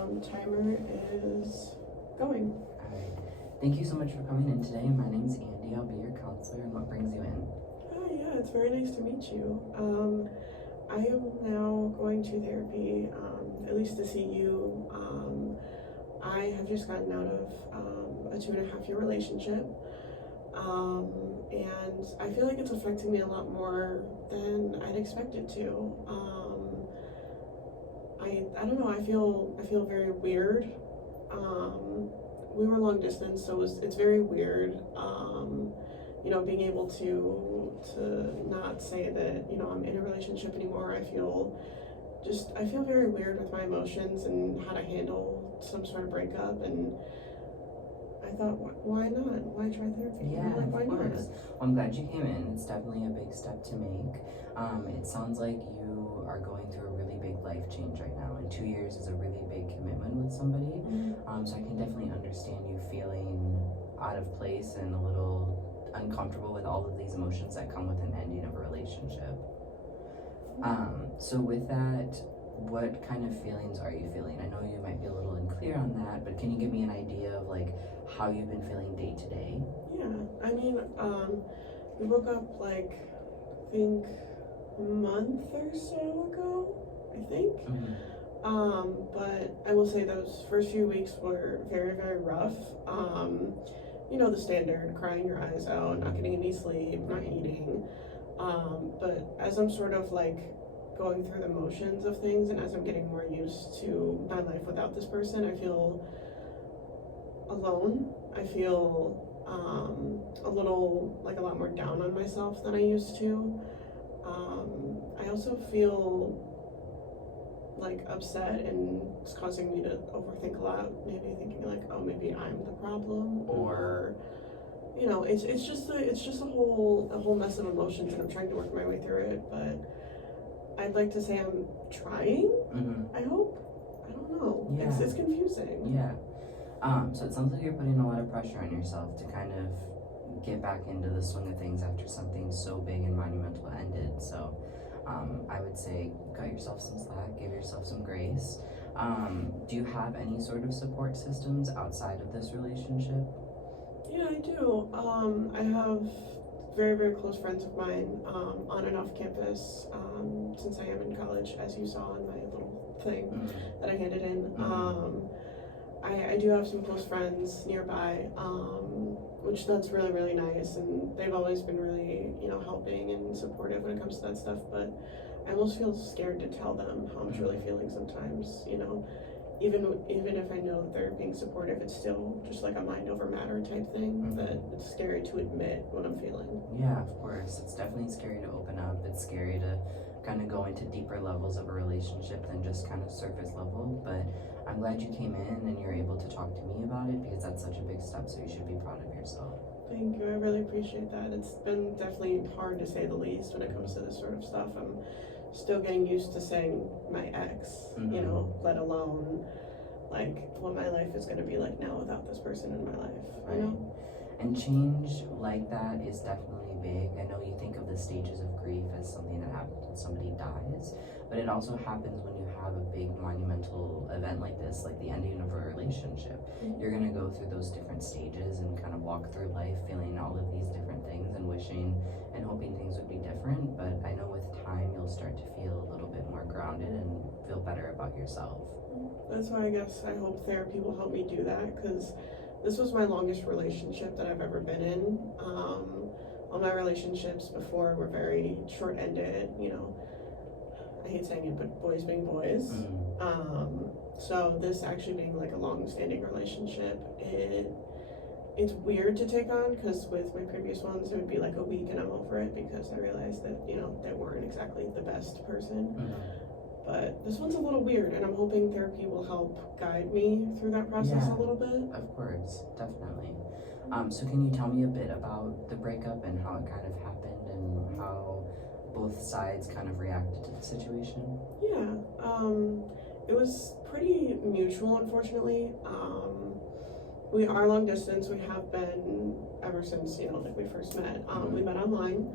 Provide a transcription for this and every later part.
Timer is going. Alright. Thank you so much for coming in today. My name is Andie. I'll be your counselor. And what brings you in? Oh yeah, it's very nice to meet you. I am now going to therapy, at least to see you. I have just gotten out of a 2.5-year relationship. And I feel like it's affecting me a lot more than I'd expected to. I don't know, I feel very weird. We were long distance, so it's very weird. Being able to not say that, I'm in a relationship anymore. I feel very weird with my emotions and how to handle some sort of breakup, and I thought, why not? Why try therapy? Yeah, why of course. not? Well, I'm glad you came in. It's definitely a big step to make. It sounds like you are going through a really big life change right now, and 2 years is a really big commitment with somebody. So I can definitely understand you feeling out of place and a little uncomfortable with all of these emotions that come with an ending of a relationship. So with that, what kind of feelings are you feeling? I know you might be a little unclear on that, but can you give me an idea of how you've been feeling day to day? Yeah, I mean, we broke up I think a month or so ago, I think. But I will say those first few weeks were very, very rough. The standard, crying your eyes out, not getting any sleep, not eating. But as I'm sort of going through the motions of things, and as I'm getting more used to my life without this person, I feel alone. I feel a lot more down on myself than I used to. I also feel upset, and it's causing me to overthink a lot, maybe thinking oh, maybe I'm the problem, or it's just a whole mess of emotions, and I'm trying to work my way through it. But I'd like to say I'm trying. I hope. I don't know. Yeah. It's confusing. Yeah. So it sounds like you're putting a lot of pressure on yourself to kind of get back into the swing of things after something so big and monumental ended. So I would say cut yourself some slack, give yourself some grace. Do you have any sort of support systems outside of this relationship? Yeah, I do. I have very, very close friends of mine on and off campus since I am in college, as you saw in my little thing that I handed in. I do have some close friends nearby, which that's really, really nice, and they've always been really, helping and supportive when it comes to that stuff. But I almost feel scared to tell them how I'm really feeling sometimes. Even if I know that they're being supportive, it's still just a mind over matter type thing. That it's scary to admit what I'm feeling. Yeah, of course. It's definitely scary to open up. It's scary to kind of go into deeper levels of a relationship than just kind of surface level. But I'm glad you came in and you're able to talk to me about it, because that's such a big step, so you should be proud of yourself. Thank you. I really appreciate that. It's been definitely hard, to say the least, when it comes to this sort of stuff. I'm still getting used to saying my ex, let alone what my life is going to be like now without this person in my life. Right. And change like that is definitely big. I know you think of the stages of grief as something that happens when somebody dies, but it also happens when you have a big monumental event like this, like the ending of a relationship. You're going to go through those different stages and kind of walk through life feeling all of these different things and wishing and hoping things would be different. But I know with time you'll start to feel a little bit more grounded and feel better about yourself. That's why I guess I hope therapy will help me do that, because this was my longest relationship that I've ever been in. All my relationships before were very short-ended, I hate saying it, but boys being boys. So this actually being a long-standing relationship, it's weird to take on, because with my previous ones it would be a week and I'm over it, because I realized that they weren't exactly the best person. But this one's a little weird, and I'm hoping therapy will help guide me through that process a little bit. Of course, definitely. So can you tell me a bit about the breakup and how it kind of happened and how both sides kind of reacted to the situation? Yeah, it was pretty mutual, unfortunately. We are long distance. We have been ever since, we first met. We met online.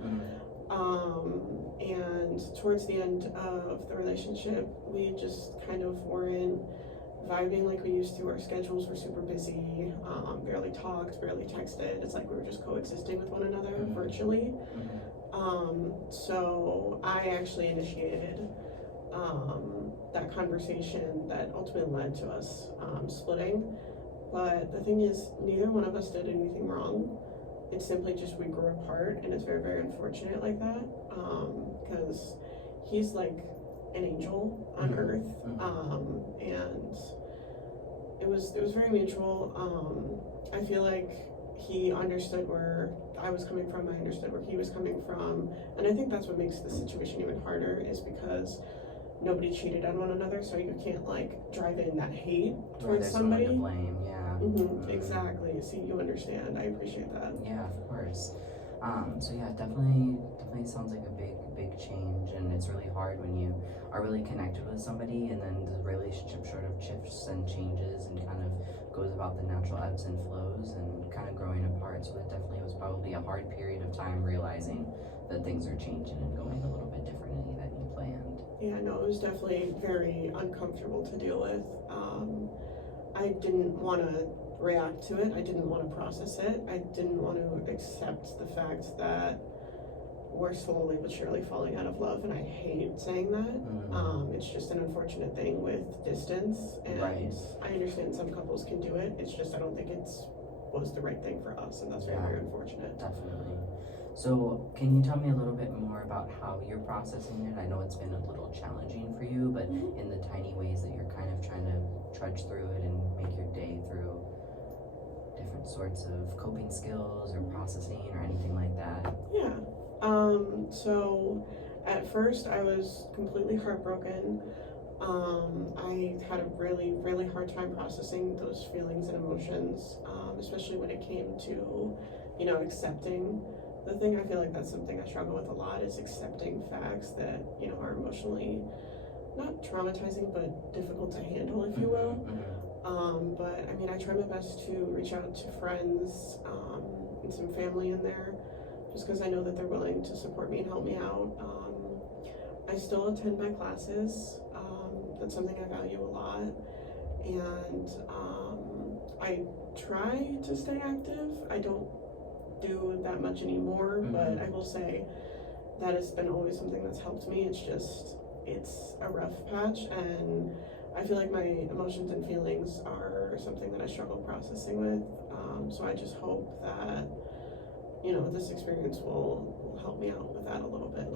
And towards the end of the relationship, we just kind of weren't vibing like we used to. Our schedules were super busy, barely talked, barely texted. It's like we were just coexisting with one another virtually. So I actually initiated that conversation that ultimately led to us splitting. But the thing is, neither one of us did anything wrong. It's simply just we grew apart, and it's very, very unfortunate like that, because he's like an angel on earth, and it was very mutual. I feel like he understood where I was coming from, I understood where he was coming from, and I think that's what makes the situation even harder, is because nobody cheated on one another, so you can't like drive in that hate towards somebody. No one to blame, yeah. Exactly. See, you understand. I appreciate that. Yeah, of course. So yeah, definitely sounds like a big change, and it's really hard when you are really connected with somebody, and then the relationship sort of shifts and changes and kind of goes about the natural ebbs and flows and kind of growing apart. So that definitely was probably a hard period of time realizing that things are changing and going a little bit differently than you planned. Yeah, no, it was definitely very uncomfortable to deal with. I didn't want to react to it. I didn't want to process it. I didn't want to accept the fact that we're slowly but surely falling out of love, and I hate saying that. It's just an unfortunate thing with distance, and I understand some couples can do it. It's just I don't think was the right thing for us, and that's very, very unfortunate. Definitely. So can you tell me a little bit more about how you're processing it? I know it's been a little challenging for you, but in the tiny ways that you're kind of trying to trudge through it and make your day through different sorts of coping skills or processing or anything like that. Yeah. So at first I was completely heartbroken. I had a really, really hard time processing those feelings and emotions, especially when it came to, accepting the thing. I feel like that's something I struggle with a lot, is accepting facts that, are emotionally not traumatizing, but difficult to handle, if you will. But I mean, I try my best to reach out to friends, and some family in there, just because I know that they're willing to support me and help me out. I still attend my classes. That's something I value a lot. And I try to stay active. I don't do that much anymore, but I will say that has been always something that's helped me. It's a rough patch, and I feel like my emotions and feelings are something that I struggle processing with. So I just hope that, this experience will help me out with that a little bit.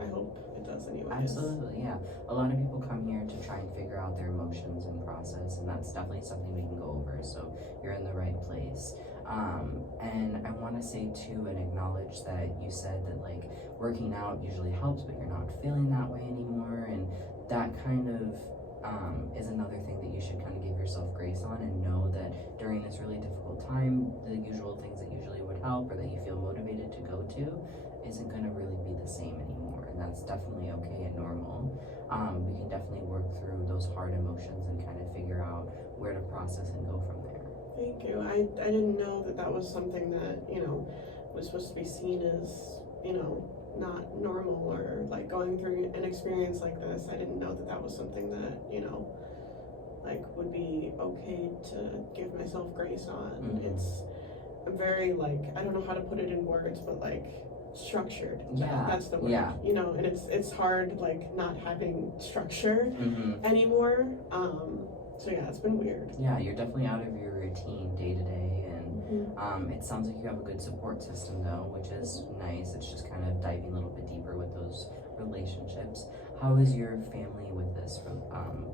I hope it does anyways. Absolutely, yeah. A lot of people come here to try and figure out their emotions and process, and that's definitely something we can go over, so you're in the right place. And I want to say too and acknowledge that you said that like working out usually helps, but you're not feeling that way anymore, and that kind of is another thing that you should kind of give yourself grace on, and know that during this really difficult time, the usual things that usually would help or that you feel motivated to go to isn't going to really be the same anymore, and that's definitely okay and normal. We can definitely work through those hard emotions and kind of figure out where to process and go from there. Thank you. I didn't know that was something that, was supposed to be seen as, not normal, or like going through an experience like this. I didn't know that was something that, like would be okay to give myself grace on. I'm very like, I don't know how to put it in words, but like structured. Yeah. That's the word. Yeah. And it's hard like not having structure anymore. So yeah, it's been weird. Yeah, you're definitely out of your routine day to day, and it sounds like you have a good support system though, which is nice. It's just kind of diving a little bit deeper with those relationships. How is your family with this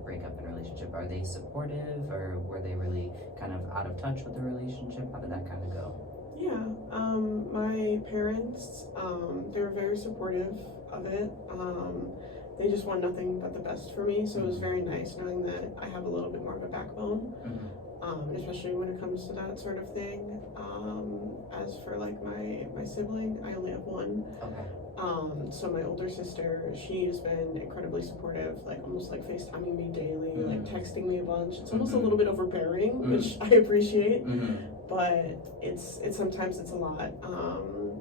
breakup in relationship? Are they supportive, or were they really kind of out of touch with the relationship? How did that kind of go? Yeah, my parents, they were very supportive of it. They just want nothing but the best for me, so it was very nice knowing that I have a little bit more of a backbone, especially when it comes to that sort of thing. As for like my sibling, I only have one. Okay. So my older sister, she's been incredibly supportive, like almost like FaceTiming me daily, like texting me a bunch. It's almost a little bit overbearing, which I appreciate, but it's sometimes it's a lot.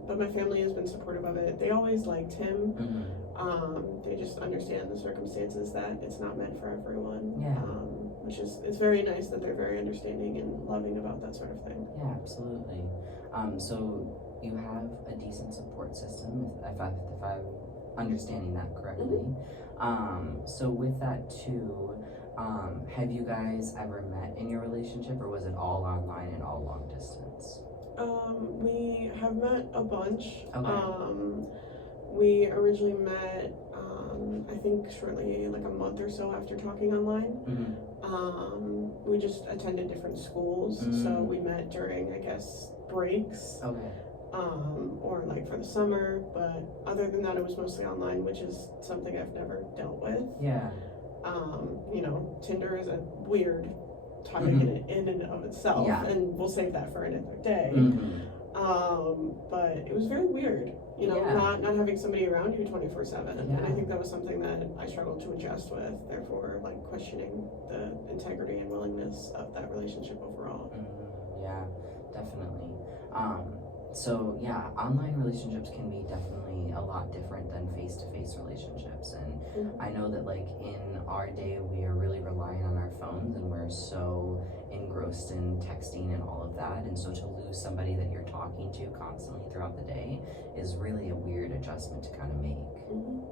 but my family has been supportive of it. They always liked him. Mm-hmm. They just understand the circumstances that it's not meant for everyone. Yeah. Which is, it's very nice that they're very understanding and loving about that sort of thing. Yeah, absolutely. So you have a decent support system, if I'm understanding that correctly. So with that too, have you guys ever met in your relationship, or was it all online and all long distance? We have met a bunch. Okay. We originally met, I think shortly, like a month or so after talking online. Mm-hmm. We just attended different schools, so we met during, I guess, breaks. Okay. Or like for the summer, but other than that, it was mostly online, which is something I've never dealt with. Yeah. You know, Tinder is a weird topic in and of itself, and we'll save that for another day. But it was very weird, you know, not having somebody around you 24/7, and I think that was something that I struggled to adjust with. Therefore, like questioning the integrity and willingness of that relationship overall. Yeah, definitely. So yeah, online relationships can be definitely a lot different than face-to-face relationships, and I know that like in our day we are really relying on our phones, and we're so engrossed in texting and all of that, and so to lose somebody that you're talking to constantly throughout the day is really a weird adjustment to kind of make.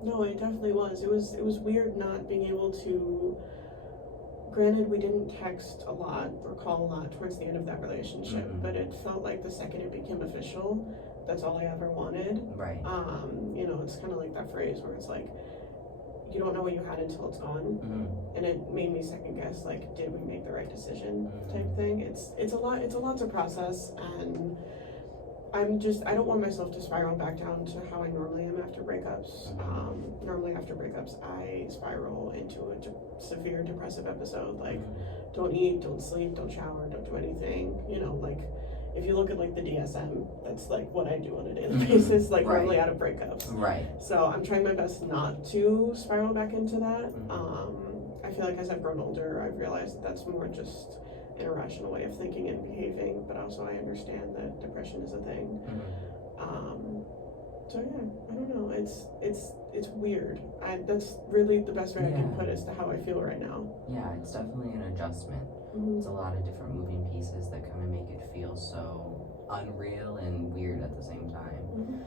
No, it definitely was. It was weird not being able to. Granted, we didn't text a lot or call a lot towards the end of that relationship, but it felt like the second it became official, that's all I ever wanted. Right. You know, it's kind of like that phrase where it's like, you don't know what you had until it's gone, and it made me second guess, like, did we make the right decision type thing. It's a lot to process, and I don't want myself to spiral back down to how I normally am after breakups. Normally after breakups, I spiral into a severe depressive episode. Like, don't eat, don't sleep, don't shower, don't do anything. You know, like, if you look at like the DSM, that's like what I do on a daily basis, like normally out of breakups. Right. So I'm trying my best not to spiral back into that. I feel like as I've grown older, I've realized that that's more just an irrational way of thinking and behaving, but also I understand that depression is a thing. So yeah, I don't know. It's weird. That's really the best way I can put it as to how I feel right now. Yeah, it's definitely an adjustment. It's a lot of different moving pieces that kind of make it feel so unreal and weird at the same time.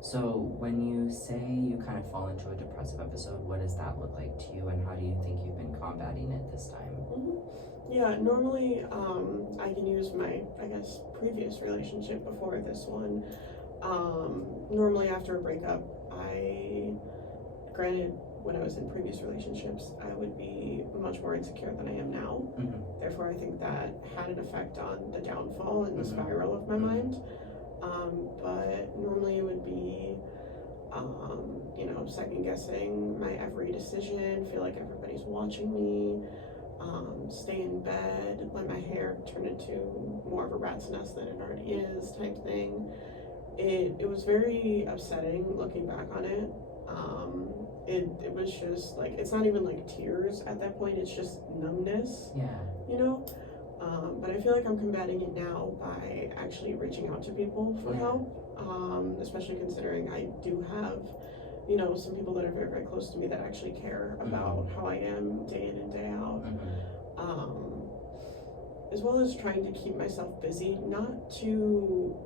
So when you say you kind of fall into a depressive episode, what does that look like to you, and how do you think you've been combating it this time? Yeah, normally I can use my, I guess, previous relationship before this one. Normally after a breakup, granted, when I was in previous relationships, I would be much more insecure than I am now. Therefore, I think that had an effect on the downfall and the spiral of my mind. But normally it would be, you know, second guessing my every decision, feel like everybody's watching me, stay in bed, let my hair turn into more of a rat's nest than it already is type thing. It was very upsetting looking back on it. It was just like, it's not even like tears at that point, it's just numbness. You know? But I feel like I'm combating it now by actually reaching out to people for help, especially considering I do have, you know, some people that are very, very close to me that actually care about how I am day in and day out. As well as trying to keep myself busy, not to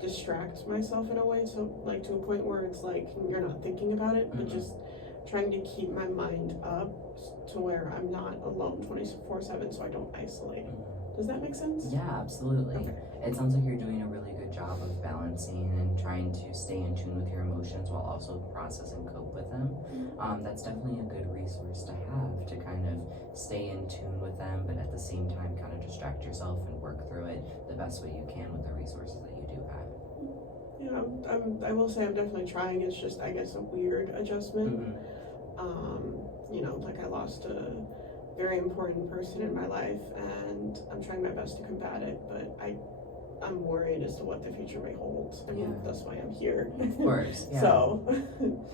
distract myself in a way, so like to a point where it's like you're not thinking about it, but just trying to keep my mind up to where I'm not alone 24/7, so I don't isolate. Does that make sense? Yeah, absolutely. Okay. It sounds like you're doing a really good job of balancing and trying to stay in tune with your emotions while also process and cope with them. That's definitely a good resource to have, to kind of stay in tune with them, but at the same time kind of distract yourself and work through it the best way you can with the resources that you do have. Yeah, I will say I'm definitely trying. It's just, I guess, a weird adjustment. You know, like I lost a very important person in my life, and I'm trying my best to combat it, but I'm worried as to what the future may hold. I mean, that's why I'm here. Of course, yeah. So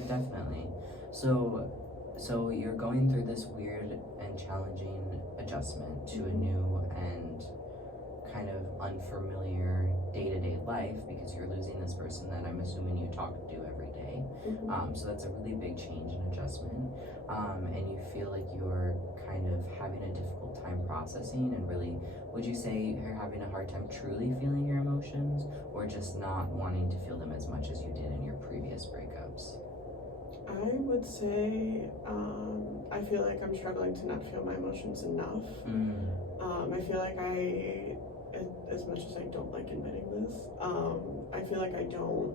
definitely. So you're going through this weird and challenging adjustment to a new and kind of unfamiliar day-to-day life because you're losing this person that I'm assuming you talk to every day. So that's a really big change and adjustment. And you feel like you're kind of having a difficult time processing, and really, would you say you're having a hard time truly feeling your emotions, or just not wanting to feel them as much as you did in your previous breakups? I would say I feel like I'm struggling to not feel my emotions enough. I feel like as much as I don't like admitting this, I feel like I don't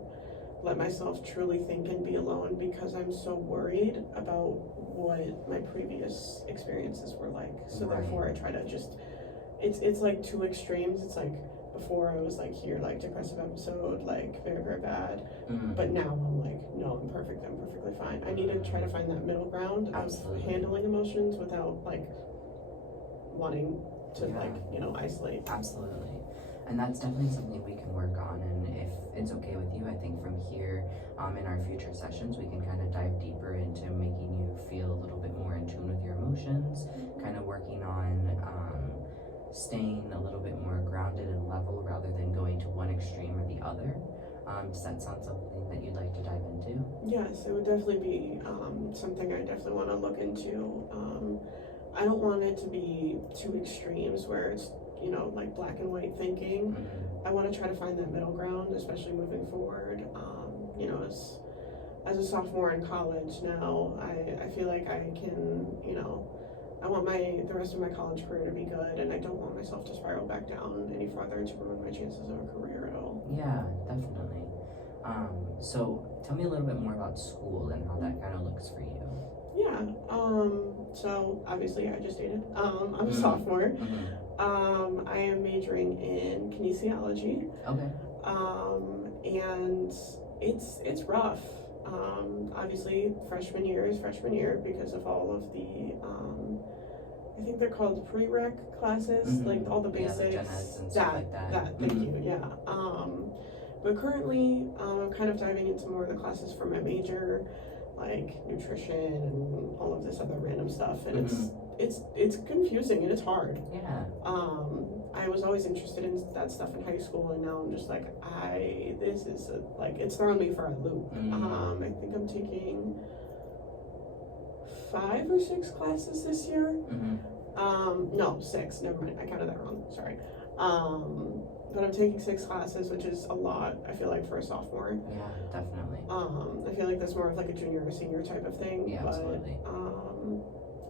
let myself truly think and be alone because I'm so worried about what my previous experiences were like. So therefore I try to just, it's like two extremes. It's like before I was like here, like depressive episode, like very, very bad. But now I'm like, no, I'm perfect. I'm perfectly fine. I need to try to find that middle ground of handling emotions without like wanting to like, you know, isolate. Absolutely. And that's definitely something we can work on. And if it's okay with you, I think from here in our future sessions, we can kind of dive deeper into making you feel a little bit more in tune with your emotions, kind of working on staying a little bit more grounded and level rather than going to one extreme or the other. Does that sound something that you'd like to dive into? Yes, it would definitely be something I definitely want to look into. I don't want it to be two extremes where it's, you know, like black and white thinking. I want to try to find that middle ground, especially moving forward. You know, as a sophomore in college now, I feel like I can, you know, I want the rest of my college career to be good, and I don't want myself to spiral back down any farther to ruin my chances of a career at all. Yeah, definitely. So tell me a little bit more about school and how that kind of looks for you. Yeah, so obviously I just dated. I'm a sophomore. I am majoring in kinesiology. Okay. And it's rough. Obviously freshman year is freshman year because of all of the, I think they're called prereq classes, like all the basics. Yeah, the gen eds and stuff like that. Thank you, yeah. But currently, I'm kind of diving into more of the classes for my major, like nutrition and all of this other random stuff, and it's confusing and it's hard. Yeah. I was always interested in that stuff in high school, and now I'm just like, this is like, it's throwing me for a loop. I think I'm taking 5 or 6 classes this year. No, 6, never mind, I counted that wrong, sorry. But I'm taking 6 classes, which is a lot, I feel like, for a sophomore. Yeah, definitely. I feel like that's more of like a junior or senior type of thing. Yeah, but, absolutely.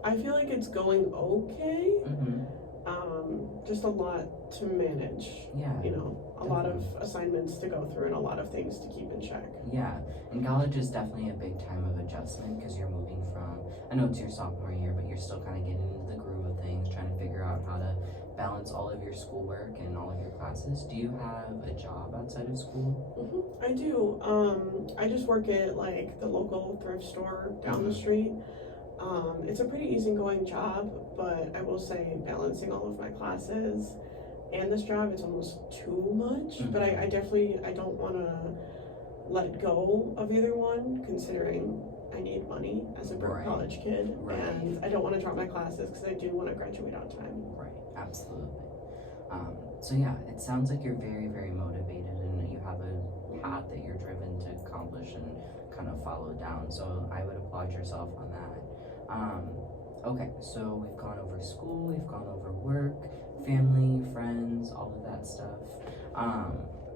I feel like it's going okay. Just a lot to manage. Yeah. You know, a lot of assignments to go through and a lot of things to keep in check. Yeah, and college is definitely a big time of adjustment because you're moving from, I know it's your sophomore year, but you're still kind of getting into the groove of things, trying to figure out how to balance all of your schoolwork and all of your classes. Do you have a job outside of school? I do. I just work at like the local thrift store down the street. It's a pretty easygoing job, but I will say balancing all of my classes and this job, it's almost too much. But I definitely, I don't want to let go of either one, considering I need money as a broke college kid, and I don't want to drop my classes because I do want to graduate on time. Right, absolutely. So yeah, it sounds like you're very, very motivated and you have a path that you're driven to accomplish and kind of follow down. So I would applaud yourself on that. Okay, so we've gone over school, we've gone over work, family, friends, all of that stuff.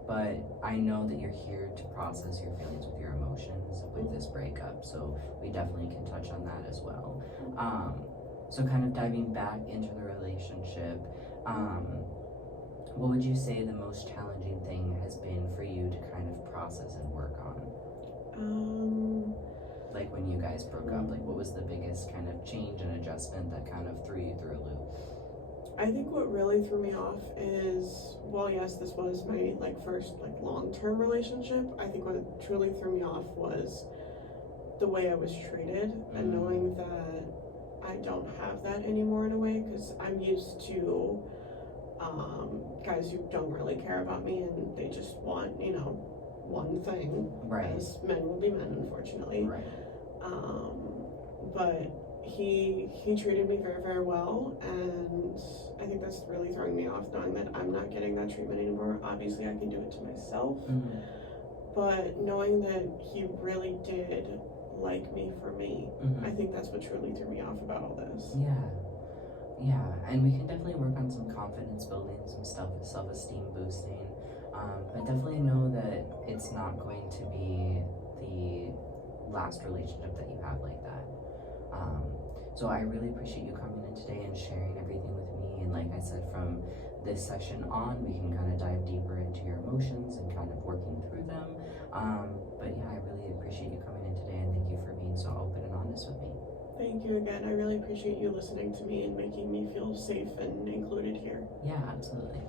But I know that you're here to process your feelings with your emotions with this breakup, so we definitely can touch on that as well. So kind of diving back into the relationship, what would you say the most challenging thing has been for you to kind of process and work on? Like when you guys broke up, like what was the biggest kind of change and adjustment that kind of threw you through a loop? I think what really threw me off is, well, yes, this was my like first like long-term relationship. I think what truly threw me off was the way I was treated, and knowing that I don't have that anymore in a way, because I'm used to guys who don't really care about me and they just want, you know, one thing. Right. As men will be men, unfortunately. Right. But he treated me very, very well, and I think that's really throwing me off, knowing that I'm not getting that treatment anymore. Obviously, I can do it to myself, but knowing that he really did like me for me, I think that's what truly threw me off about all this. Yeah, and we can definitely work on some confidence building, some self-esteem boosting, but definitely know that it's not going to be the last relationship that you have like that. So I really appreciate you coming in today and sharing everything with me, and like I said, from this session on, we can kind of dive deeper into your emotions and kind of working through them. But yeah, I really appreciate you coming in today, and thank you for being so open and honest with me. Thank you again. I really appreciate you listening to me and making me feel safe and included here. Yeah, absolutely.